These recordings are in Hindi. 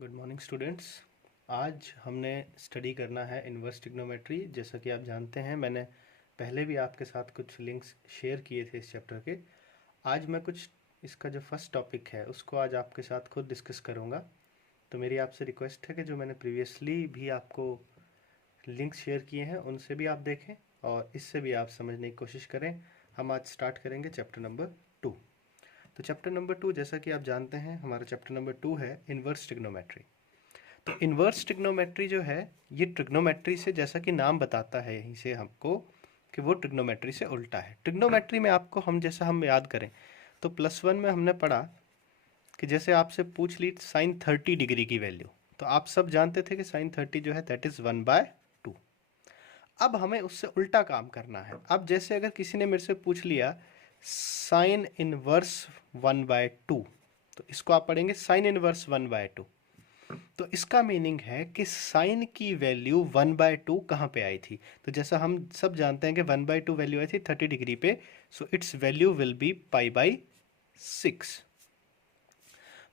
Good morning students. आज हमने स्टडी करना है इन्वर्स ट्रिग्नोमेट्री। जैसा कि आप जानते हैं, मैंने पहले भी आपके साथ कुछ लिंक्स शेयर किए थे इस चैप्टर के। आज मैं कुछ इसका जो फर्स्ट टॉपिक है उसको आज आपके साथ खुद डिस्कस करूँगा। तो मेरी आपसे रिक्वेस्ट है कि जो मैंने प्रीवियसली भी आपको लिंक्स शेयर किए हैं उनसे भी आप देखें और इससे भी आप समझने की कोशिश करें। हम आज स्टार्ट करेंगे चैप्टर नंबर 2। तो चैप्टर नंबर 2, जैसा कि आप जानते हैं, हमारा चैप्टर नंबर 2 है इन्वर्स ट्रिग्नोमेट्री। तो इन्वर्स ट्रिग्नोमेट्री जो है, ये ट्रिग्नोमेट्री से, जैसा कि नाम बताता है यहीं से हमको, कि वो ट्रिग्नोमेट्री से उल्टा है। ट्रिग्नोमेट्री में आपको हम याद करें तो +1 में हमने पढ़ा कि जैसे आपसे पूछ ली साइन 30 डिग्री की वैल्यू, तो आप सब जानते थे कि साइन 30 जो है दैट इज़ 1/2। अब हमें उससे उल्टा काम करना है। अब जैसे अगर किसी ने मेरे से पूछ लिया साइन इनवर्स 1/2, तो इसको आप पढ़ेंगे साइन इनवर्स 1/2। तो इसका मीनिंग है कि साइन की वैल्यू 1/2 कहाँ पे आई थी। तो जैसा हम सब जानते हैं कि 1/2 वैल्यू आई थी 30 डिग्री पे, so its value will be π/6।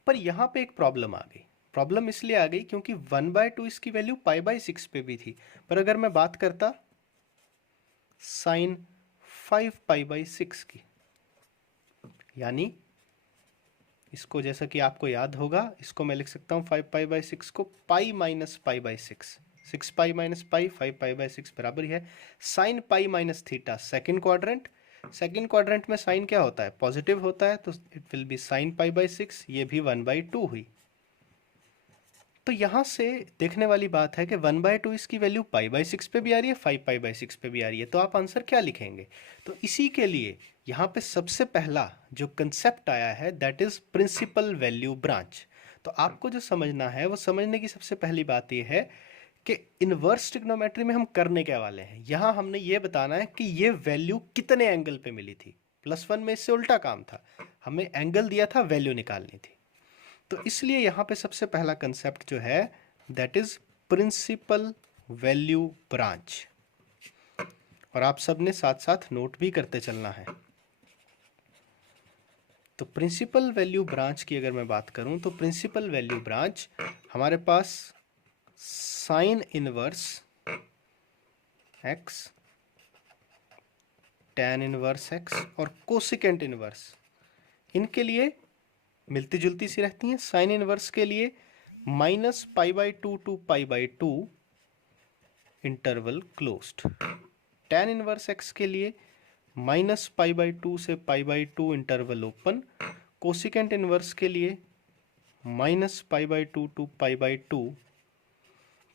पर यहाँ पे एक प्रॉब्लम आ गई। प्रॉब्लम इसलिए आ गई क्योंकि 1/2 इसकी वैल्यू π/6 पे भी थी। पर अगर मैं बात करता साइन 5π/6 की, यानी इसको, जैसा कि आपको याद होगा, इसको मैं लिख सकता हूँ 5π/6 को पाई माइनस π/6। 6π माइनस पाई 5π/6 बराबर ही है sine pi minus theta. Second quadrant में साइन क्या होता है? पॉजिटिव होता है, तो इट विल बी साइन π/6। ये भी 1/2 हुई। तो यहाँ से देखने वाली बात है कि 1/2 इसकी वैल्यू π/6 पे भी आ रही है, 5π/6 पे भी आ रही है। तो आप आंसर क्या लिखेंगे? तो इसी के लिए यहाँ पे सबसे पहला जो कंसेप्ट आया है that is principal value branch. तो आपको जो समझना है, वो समझने की सबसे पहली बात ये है कि इन्वर्स ट्रिग्नोमेट्री में हम करने क्या वाले हैं। यहाँ हमने ये बताना है कि ये वैल्यू कितने एंगल पे मिली थी। +1 में इससे उल्टा काम था, हमें एंगल दिया था, वैल्यू निकालनी थी। तो इसलिए यहाँ पे सबसे पहला कंसेप्ट जो है that is principal value branch. और आप सब ने साथ साथ नोट भी करते चलना है। तो प्रिंसिपल वैल्यू ब्रांच की अगर मैं बात करूं तो प्रिंसिपल वैल्यू ब्रांच हमारे पास sine inverse x, tan inverse x और कोसिकेंट इनवर्स, इनके लिए मिलती जुलती सी रहती हैं। साइन इनवर्स के लिए -π/2 to π/2 interval closed. tan inverse x के लिए -π/2 से π/2 इंटरवल ओपन। कोसिकेंट इनवर्स के लिए -π/2 टू π/2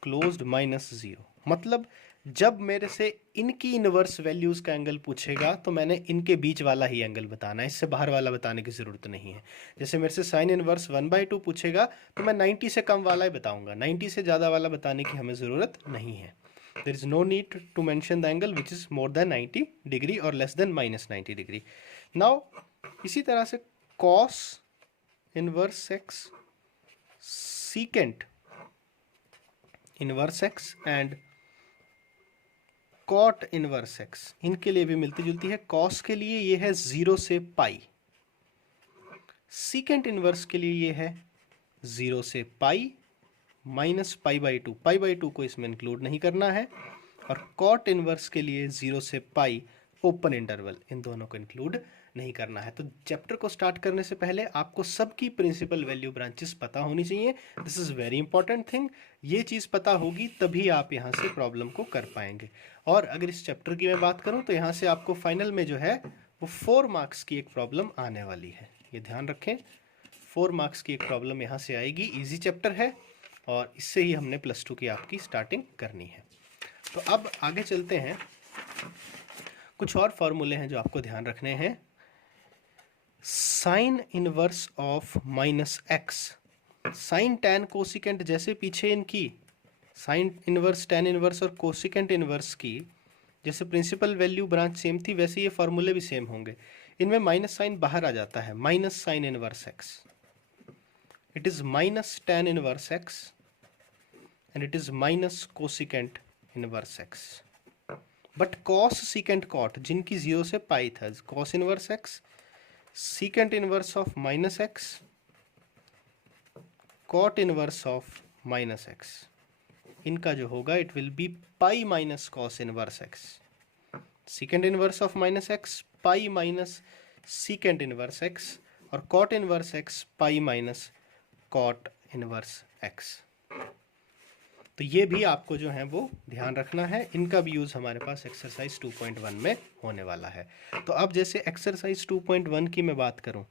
क्लोज्ड -0। मतलब जब मेरे से इनकी इनवर्स वैल्यूज का एंगल पूछेगा तो मैंने इनके बीच वाला ही एंगल बताना है, इससे बाहर वाला बताने की ज़रूरत नहीं है। जैसे मेरे से साइन इनवर्स 1/2 पूछेगा तो मैं 90 से कम वाला ही बताऊंगा, 90 से ज़्यादा वाला बताने की हमें ज़रूरत नहीं है। There is no need to mention the angle which is more than 90 degree और लेस देन -90 डिग्री। नाउ इसी तरह से cos inverse x, secant inverse x and cot inverse x, इनके लिए भी मिलती जुलती है। कॉस के लिए ये है 0 से पाई, सीकेंट इनवर्स के लिए ये है 0 से पाई माइनस π/2। π/2 को इसमें इंक्लूड नहीं करना है। और कॉट इनवर्स के लिए 0 से पाई ओपन इंटरवल, इन दोनों को इंक्लूड नहीं करना है। तो चैप्टर को स्टार्ट करने से पहले आपको सबकी प्रिंसिपल वैल्यू ब्रांचेस पता होनी चाहिए। This is very important thing. ये चीज़ पता होगी तभी आप यहाँ से प्रॉब्लम को कर पाएंगे। और अगर इस चैप्टर की मैं बात करूँ तो यहाँ से आपको फाइनल में जो है वो 4 मार्क्स की एक प्रॉब्लम आने वाली है, ये ध्यान रखें। 4 मार्क्स की एक प्रॉब्लम यहाँ से आएगी। ईजी चैप्टर है और इससे ही हमने +2 की आपकी स्टार्टिंग करनी है। तो अब आगे चलते हैं। कुछ और फॉर्मूले हैं जो आपको ध्यान रखने हैं। Sine inverse of -x, sign tan cosecant, जैसे पीछे इनकी साइन इनवर्स, टैन इनवर्स और कोसिकेंट इनवर्स की जैसे प्रिंसिपल वैल्यू ब्रांच सेम थी, वैसे ये फॉर्मूले भी सेम होंगे। इनमें माइनस साइन बाहर आ जाता है, minus sine inverse x, it is minus tan inverse x and it is minus cosecant inverse x. But cos secant cot जिनकी 0 से पाई था, cos inverse x, secant inverse of -x, cot inverse of minus x, इनका जो होगा it will be pi minus cos inverse x. Secant inverse of minus x pi minus secant inverse x, और cot inverse x pi minus cot inverse x. तो ये भी आपको जो है वो ध्यान रखना है, इनका भी यूज़ हमारे पास एक्सरसाइज 2.1 में होने वाला है। तो अब जैसे एक्सरसाइज 2.1 की मैं बात करूं,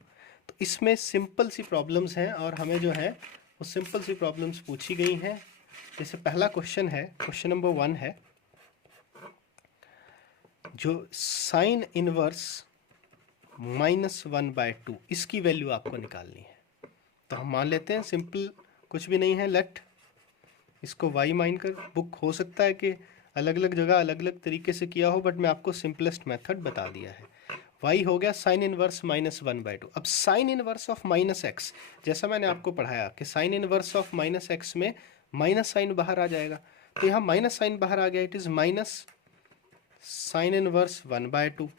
तो इसमें सिंपल सी प्रॉब्लम्स हैं और हमें जो है वो सिंपल सी प्रॉब्लम्स पूछी गई हैं। जैसे पहला क्वेश्चन है, क्वेश्चन नंबर 1 है, जो साइन इनवर्स -1/2 इसकी वैल्यू आपको निकालनी है। तो हम मान लेते हैं सिंपल कुछ भी नहीं है, लेट इसको y मान कर, बुक हो सकता है कि अलग अलग जगह अलग अलग तरीके से किया हो, बट मैं आपको सिंपलेस्ट मेथड बता दिया है। y हो गया साइन इनवर्स -1/2। अब sine inverse of minus x, जैसा मैंने आपको पढ़ाया कि sine inverse of minus x में माइनस साइन बाहर आ जाएगा, तो यहाँ माइनस साइन बाहर आ गया, it is minus sine inverse 1/2।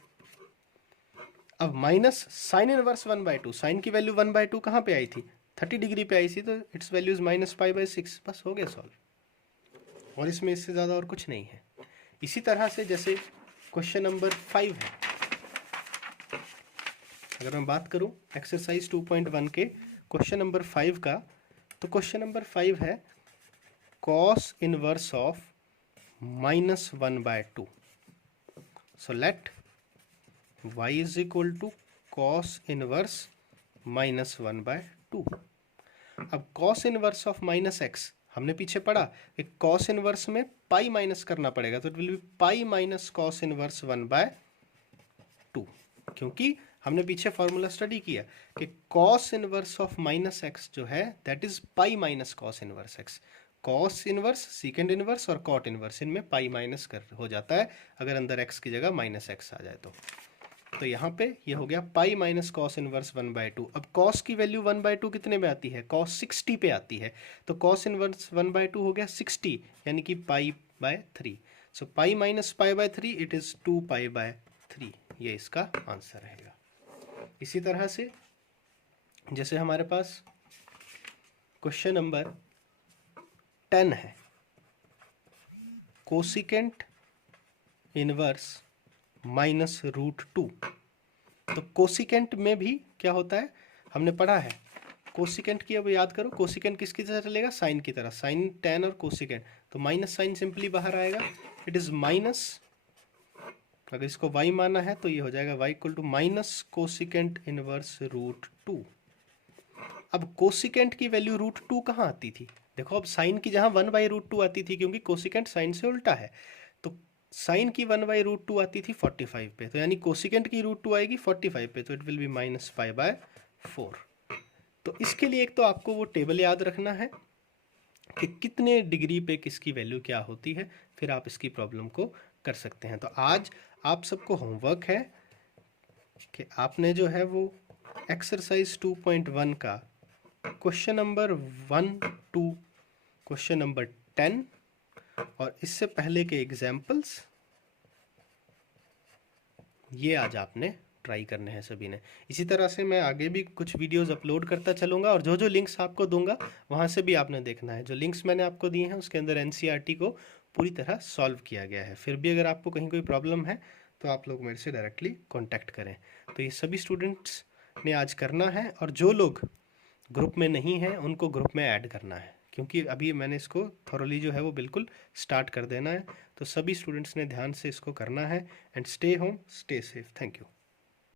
अब माइनस साइन इनवर्स 1/2, साइन की वैल्यू 1/2 कहाँ पे आई थी, 30 डिग्री पे आई थी, तो इट्स वैल्यू इज -π/6। बस हो गया सॉल्व, और इसमें इससे ज़्यादा और कुछ नहीं है। इसी तरह से जैसे क्वेश्चन नंबर 5 है, अगर मैं बात करूं एक्सरसाइज 2.1 के क्वेश्चन नंबर 5 का, तो क्वेश्चन नंबर 5 है cos inverse of -1/2। So let y is equal to cos inverse -1/2। अब cos inverse of minus x हमने पीछे पढ़ा कि कॉस इनवर्स में पाई माइनस करना पड़ेगा, तो it will be pi minus cos inverse 1/2, क्योंकि हमने पीछे फॉर्मूला स्टडी किया कि cos inverse of minus x जो है that is pi minus cos inverse x. Cos inverse, second inverse और कॉट इनवर्स, इनमें पाई माइनस कर हो जाता है अगर अंदर एक्स की जगह माइनस एक्स आ जाए तो यहाँ पे ये हो गया पाई माइनस कॉस इनवर्स 1/2। अब कॉस की वैल्यू 1/2 कितने में आती है, कॉस 60 पे आती है, तो कॉस इनवर्स 1/2 हो गया 60, यानी कि π/3। सो पाई माइनस π/3 इट इज 2π/3, ये इसका आंसर रहेगा। इसी तरह से जैसे हमारे पास क्वेश्चन नंबर 10 है, कोसिकेंट इनवर्स -√2। तो कोसिकेंट में भी क्या होता है, हमने पढ़ा है कोसिकेंट की, अब याद करो कोसिकेंट किसकी तरह चलेगा, साइन की तरह, साइन टेन और कोसिकेंट, तो माइनस साइन सिंपली बाहर आएगा, इट इज माइनस, अगर इसको y माना है तो ये हो जाएगा y equal to minus cosecant inverse √2। अब कोसिकेंट की वैल्यू √2 कहाँ आती थी, देखो अब साइन की जहाँ 1/√2 आती थी, क्योंकि कोसिकेंट साइन से उल्टा है, तो साइन की 1/√2 आती थी 45 पे, तो यानी कोसिकेंट की √2 आएगी 45 पे, तो इट विल बी -π/4। तो इसके लिए एक तो आपको वो टेबल याद रखना है कि कितने डिग्री पे किसकी वैल्यू क्या होती है, फिर आप इसकी प्रॉब्लम को कर सकते हैं। तो आज आप सबको होमवर्क है कि आपने जो है वो एक्सरसाइज 2.1 का question number 1 to question number 10 और इससे पहले के एग्जाम्पल्स ये आज आपने ट्राई करने हैं सभी ने। इसी तरह से मैं आगे भी कुछ वीडियोस अपलोड करता चलूँगा, और जो जो लिंक्स आपको दूंगा वहाँ से भी आपने देखना है। जो लिंक्स मैंने आपको दिए हैं उसके अंदर एनसीईआरटी को पूरी तरह सॉल्व किया गया है। फिर भी अगर आपको कहीं कोई प्रॉब्लम है तो आप लोग मेरे से डायरेक्टली कॉन्टैक्ट करें। तो ये सभी स्टूडेंट्स ने आज करना है, और जो लोग ग्रुप में नहीं हैं उनको ग्रुप में ऐड करना है, क्योंकि अभी मैंने इसको थॉरली जो है वो बिल्कुल स्टार्ट कर देना है। तो सभी स्टूडेंट्स ने ध्यान से इसको करना है। And stay home, stay safe. Thank you.